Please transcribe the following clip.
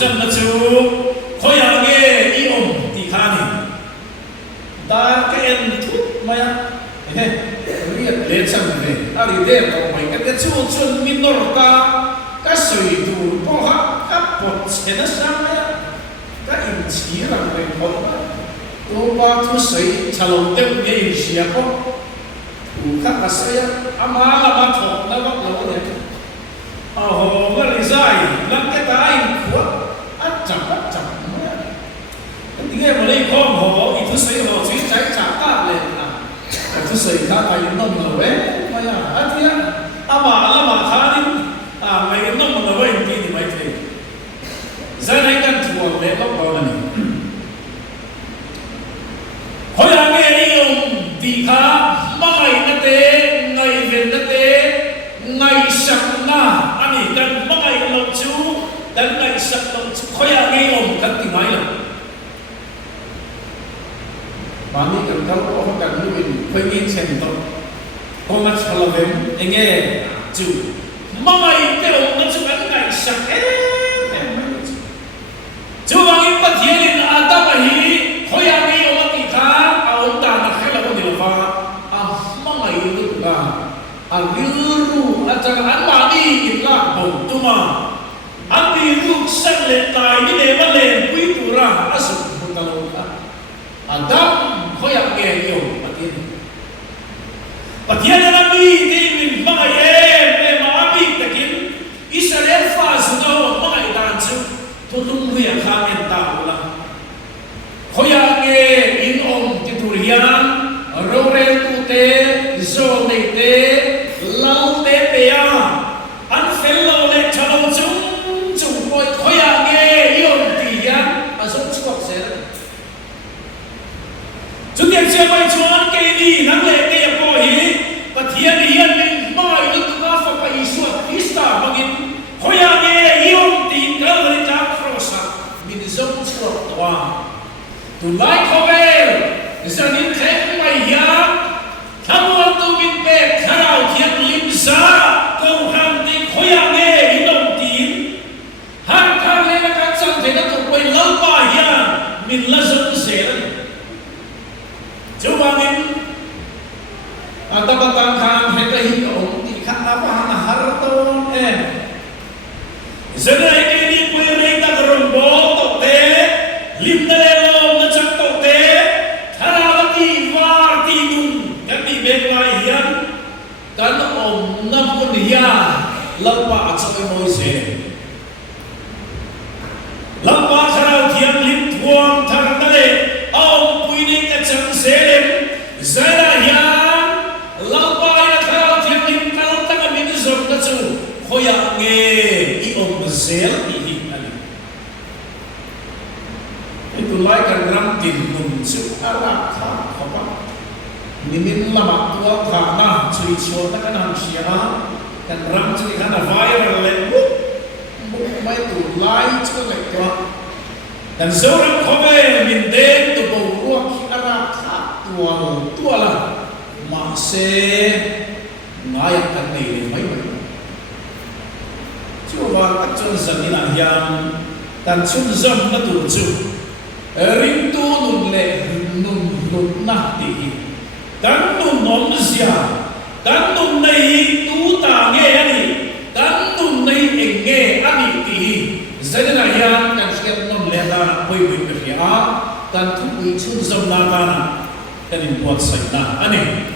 chân là chú khôi hàng nghe ý ôm thì khá này ta cái em thuốc mày á riết lên chân về ta đi đêm tao mày cái chú chân min nổ ta cái sợi đủ bao hấp các bột chế nó sang mày á cái im chỉ là người một tôi ba thứ sợi chả lâu tiêu nghe im chỉ có các cái sợi ama là ba thọ nó bắt đầu đấy hồ cái lý giải lắm cái tai của ắt chậm nghe mà lấy con hồ thì thứ sợi hồ chỉ trái chả ta lên à thứ sợi ta phải nông rồi đấy mày à ắt thế ama khá đi mày nông rồi vậy thì mày thấy giờ này cần thua để lóc vào này hồi là nghe đi ông thì khá mày nó thế ngày về nó thế ngày sắp na anh ấy cần mày lòng chú dan ngày sắp lòng chú hồi là nghe ông cần thì mày là bạn ấy cần thấu có cần như mình khơi nghiên xem tốt có mắt là về anh nghe chú mày cái ông nó chú ăn ngày sắp chú bằng những bất hiền nên ta mà hi hồi là nghe ông thì khá ông ta là khai là con điều pha mày được là viru jangan mani illa botuma ambi ruk sang le tai ni le ba le pui tura asu mutaloka adam khoyak nge yo patien na mi ti min ba ye ma bi takin Israel fa suno ma ai dan chu to lung ria kha en ta la khoyak nge in om ti turian ro re tu te zo nei te lâu tế bia anh phải lâu để cho ông chúng tôi khôi nghe yêu tỷ á sống chúc sẽ chúng ta sẽ phải chọn cái gì năng lệ cái có gì và thiên nhiên mình mai nó tụi ta phải suy Krista bằng in khôi nghe yêu tỷ cái lời cha Frosa mình sống chúc toa tụi lại không về giờ nên thế mày ya tham quan tu mình về khá nào thiệt lim xa câu hàng thì khối hàng nghe những đồng tín hàng thang lên các chân thế nó thuộc quay lâu bà ya mình là dân dễ chú bà mình ta bà tăng khang hay cái hình ổng thì khăn ta bà hana har tôn em dân này cái đi quay rây ta rồng bó tộc tế lim nè lê lông nó chắc tộc tế khá nào thì và thì nung các đi bên ngoài hiền kan om nam kun hiya lampa sa Moise lampa sarau thiam lim thuam thang tale om puini ka chang selem zara hiya lampa ina thau thiam lim kal taka min zom na chu khoya nge I om zel I hi ani itu lai kan ram tin nun chu ala kha khapa nimin lama tua khana chui chua ta kan ham sia kan ram chui kan viral le muk mai tu lai chu le tua dan zoram khome min den tu bo ruak ara kha tua la ma se ngaya kan nei le mai chu wa ka chun zan ni na hiam dan chun zam na tu chu ring tu nun le nun na ti dan nun nom zia dan nun nei tu ta nge ani dan nun nei enge ani ti zena ya kan sian nom le da poi poi pe ya dan thu i chun zam na ta na kan in buat sai na ani